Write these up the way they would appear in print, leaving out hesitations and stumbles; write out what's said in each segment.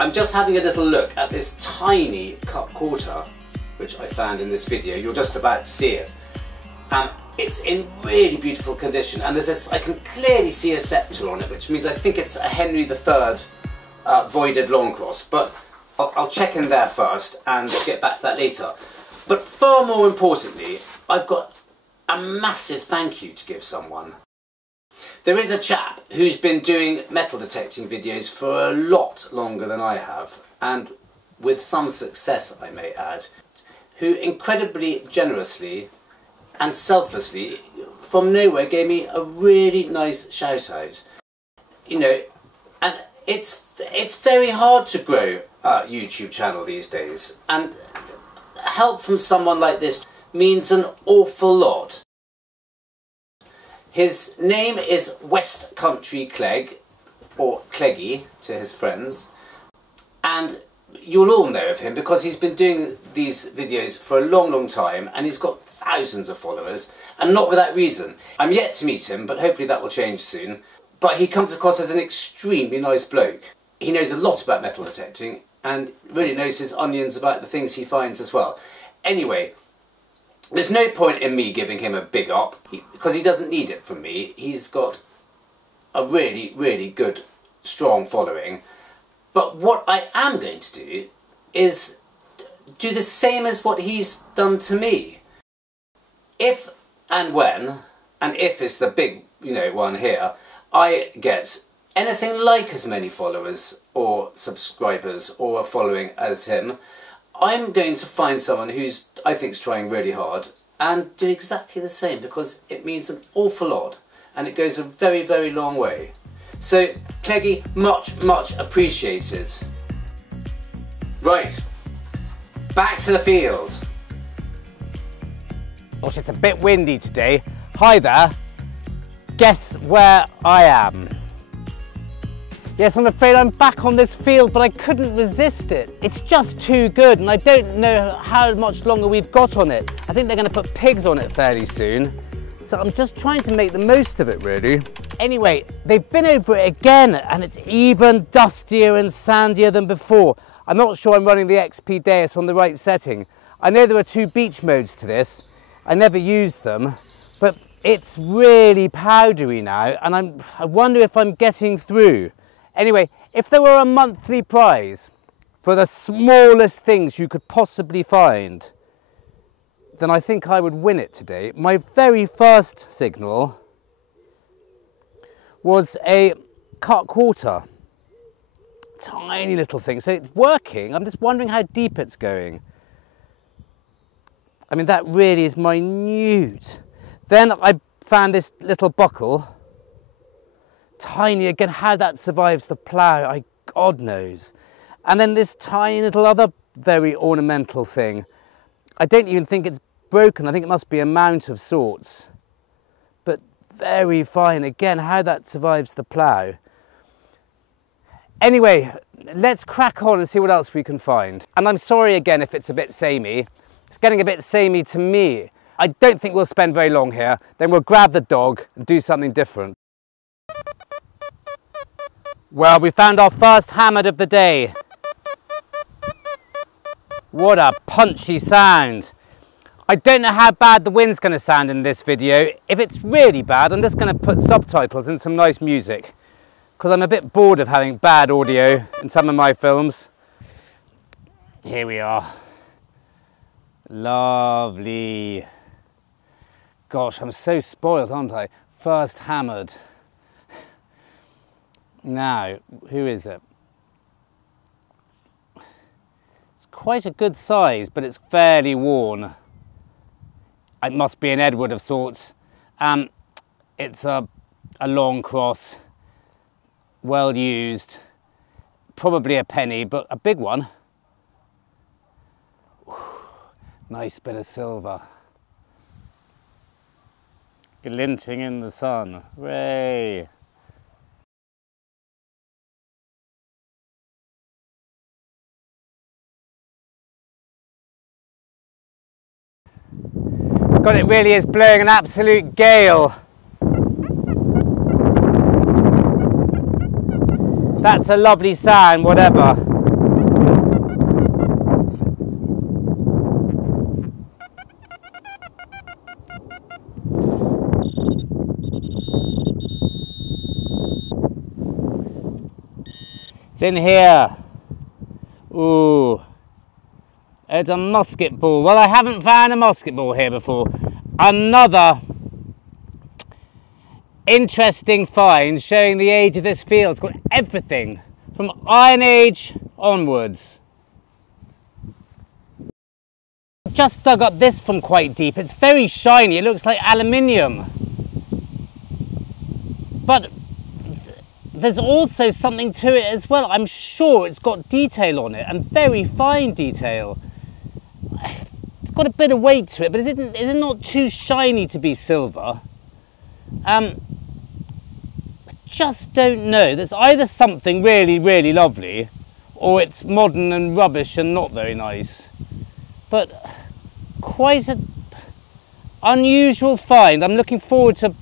I'm just having a little look at this tiny cup quarter which I found in this video. You're just about to see it. It's in really beautiful condition, and there's this, I can clearly see a scepter on it, which means I think it's a Henry III voided long cross, but I'll check in there first and get back to that later. But far more importantly, I've got a massive thank you to give someone. There is a chap who's been doing metal detecting videos for a lot longer than I have, and with some success I may add, who incredibly generously and selflessly from nowhere gave me a really nice shout out. You know, and it's very hard to grow a YouTube channel these days, and help from someone like this means an awful lot. His name is West Country CLEGG, or CLEGG to his friends, and you'll all know of him because he's been doing these videos for a long time, and he's got thousands of followers, and not without reason. I'm yet to meet him, but hopefully that will change soon. But he comes across as an extremely nice bloke. He knows a lot about metal detecting, and really knows his onions about the things he finds as well. Anyway, there's no point in me giving him a big up, because he doesn't need it from me. He's got a really good, strong following. But what I am going to do is do the same as what he's done to me. If and when, and if is the big, one here, I get anything like as many followers or subscribers or a following as him, I'm going to find someone who's, I think, is trying really hard and do exactly the same, because it means an awful lot and it goes a very long way. So, CLEGG, much appreciated. Right, back to the field. Gosh, it's a bit windy today. Hi there. Guess where I am? Yes, I'm afraid I'm back on this field, but I couldn't resist it. It's just too good, and I don't know how much longer we've got on it. I think they're going to put pigs on it fairly soon. So I'm just trying to make the most of it, really. Anyway, they've been over it again, and it's even dustier and sandier than before. I'm not sure I'm running the XP Deus on the right setting. I know there are 2 beach modes to this. I never used them, but it's really powdery now, and I wonder if I'm getting through. Anyway, if there were a monthly prize for the smallest things you could possibly find, then I think I would win it today. My very first signal was a cut quarter. Tiny little thing. So it's working. I'm just wondering how deep it's going. I mean, that really is minute. Then I found this little buckle. Tiny again. How that survives the plough, God knows. And then this tiny little other very ornamental thing. I don't even think it's broken. I think it must be a mount of sorts. But very fine. Again, how that survives the plough. Anyway, let's crack on and see what else we can find. And I'm sorry again if it's a bit samey. It's getting a bit samey to me. I don't think we'll spend very long here. Then we'll grab the dog and do something different. Well, we found our first hammered of the day. What a punchy sound. I don't know how bad the wind's going to sound in this video. If it's really bad, I'm just going to put subtitles and some nice music, because I'm a bit bored of having bad audio in some of my films. Here we are. Lovely. Gosh, I'm so spoiled, aren't I? First hammered. Now, who is it? It's quite a good size, but it's fairly worn. It must be an Edward of sorts. It's a long cross, well used, probably a penny, but a big one. Nice bit of silver. Glinting in the sun. Hooray! God, it really is blowing an absolute gale. That's a lovely sound, whatever. in here. Ooh. It's a musket ball. Well, I haven't found a musket ball here before. Another interesting find showing the age of this field. It's got everything from Iron Age onwards. I've just dug up this from quite deep. It's very shiny. It looks like aluminium. But there's also something to it as well. I'm sure it's got detail on it, and very fine detail. It's got a bit of weight to it, but is it not too shiny to be silver? I just don't know. There's either something really, really lovely, or it's modern and rubbish and not very nice. But quite an unusual find. I'm looking forward to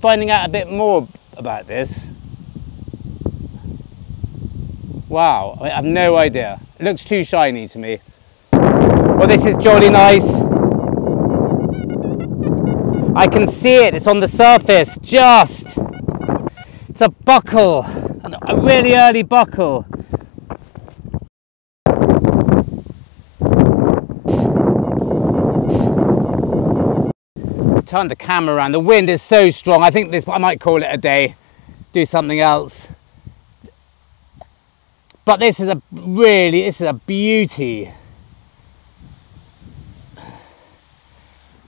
finding out a bit more about this. Wow, I have no idea. It looks too shiny to me. Well, this is jolly nice. I can see it, it's on the surface, just. It's a buckle, a really early buckle. Turn the camera around, the wind is so strong. I think I might call it a day, do something else. But this is a beauty.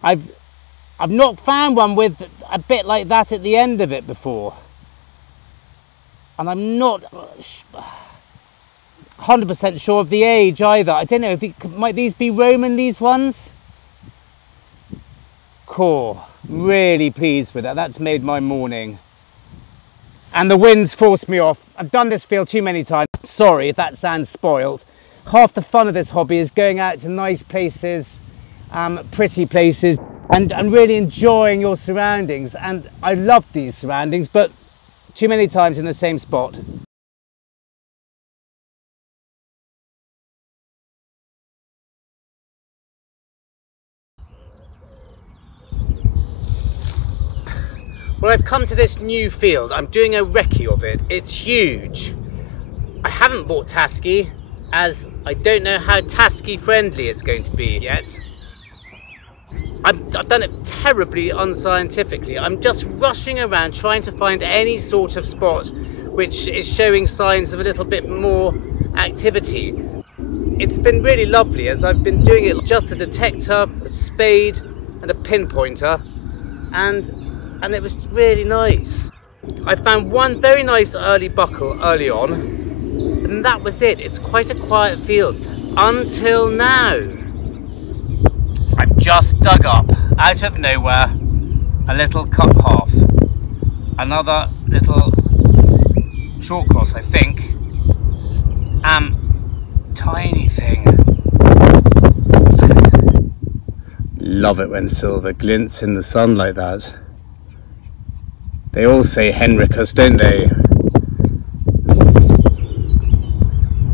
I've not found one with a bit like that at the end of it before. And I'm not 100% sure of the age either. I don't know, might these be Roman, these ones? Cool, really pleased with that. That's made my morning. And the wind's forced me off. I've done this field too many times. Sorry if that sounds spoiled. Half the fun of this hobby is going out to nice places, pretty places, and really enjoying your surroundings. And I love these surroundings, but too many times in the same spot. Well, I've come to this new field. I'm doing a recce of it. It's huge. I haven't bought Tasci, as I don't know how Tasci friendly it's going to be yet. I've done it terribly unscientifically. I'm just rushing around trying to find any sort of spot which is showing signs of a little bit more activity. It's been really lovely as I've been doing it just a detector, a spade and a pinpointer, and it was really nice. I found one very nice early buckle early on, and that was it. It's quite a quiet field until now. I've just dug up, out of nowhere, a little cup half. Another little short cross, I think. Tiny thing. Love it when silver glints in the sun like that. They all say Henricus, don't they?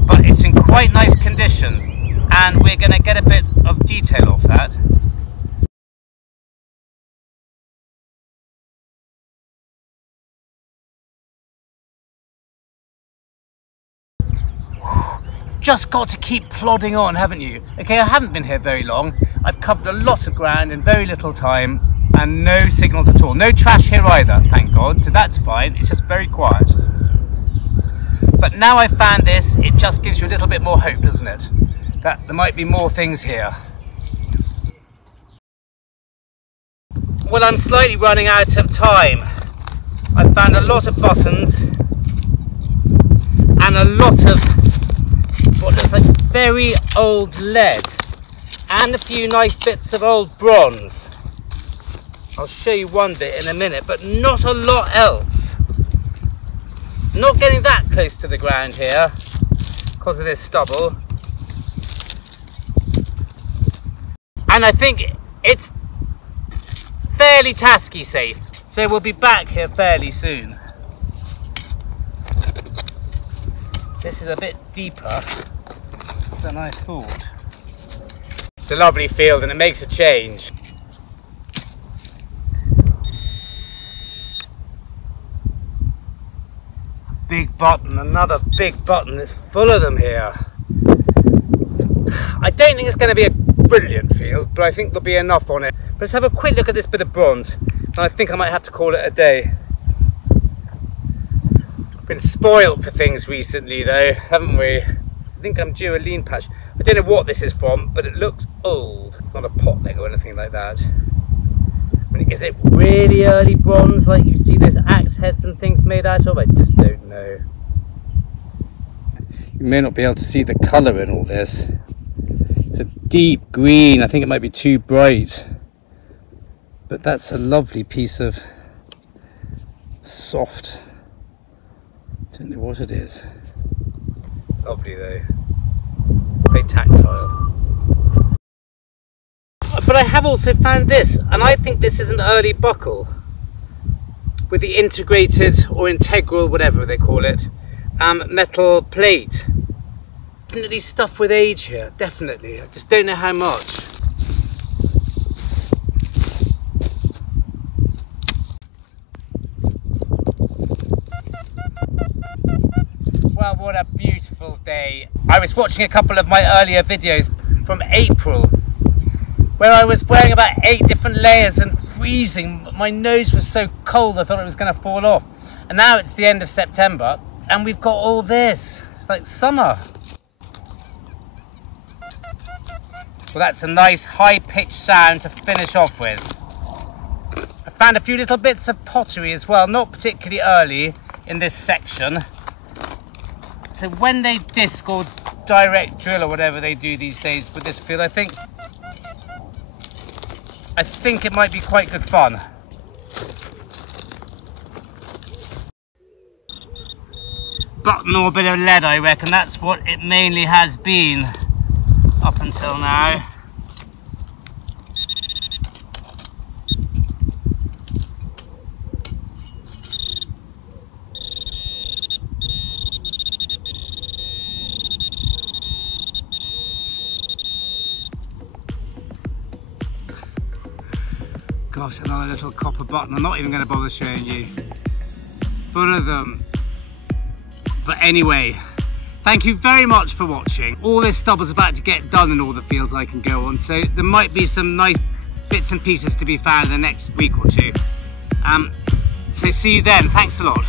But it's in quite nice condition, and we're going to get a bit of detail off that. Just got to keep plodding on, haven't you? Okay, I haven't been here very long. I've covered a lot of ground in very little time, and no signals at all. No trash here either, thank God, so that's fine. It's just very quiet. But now I've found this, it just gives you a little bit more hope, doesn't it? That there might be more things here. Well, I'm slightly running out of time. I've found a lot of buttons and a lot of what looks like very old lead and a few nice bits of old bronze. I'll show you one bit in a minute, but not a lot else. Not getting that close to the ground here because of this stubble. And I think it's fairly Tasci safe, so we'll be back here fairly soon. This is a bit deeper than I thought. It's a lovely field and it makes a change. big button, another big button. It's full of them here. I don't think it's going to be a brilliant field, but I think there'll be enough on it. But let's have a quick look at this bit of bronze, and I think I might have to call it a day. Been spoiled for things recently though, haven't we? I think I'm due a lean patch. I don't know what this is from, but it looks old. Not a pot leg or anything like that. I mean, is it really early bronze like you see those axe heads and things made out of? I just don't know. You may not be able to see the colour in all this. It's a deep green. I think it might be too bright. But that's a lovely piece of soft. Don't know what it is. It's lovely though. Very tactile. But I have also found this, and I think this is an early buckle with the integrated or integral, whatever they call it, metal plate. Definitely stuff with age here, definitely. I just don't know how much. Well, what a beautiful day. I was watching a couple of my earlier videos from April where I was wearing about 8 different layers and freezing. My nose was so cold I thought it was going to fall off. And now it's the end of September and we've got all this. It's like summer. Well, that's a nice high-pitched sound to finish off with. I found a few little bits of pottery as well, not particularly early in this section. So when they disc or direct drill or whatever they do these days with this field, I think it might be quite good fun. Button or a bit of lead, I reckon. That's what it mainly has been up until now. Gosh, another little copper button. I'm not even going to bother showing you. Full of them. But anyway, thank you very much for watching. All this stuff is about to get done in all the fields I can go on, so there might be some nice bits and pieces to be found in the next week or two. So see you then. Thanks a lot.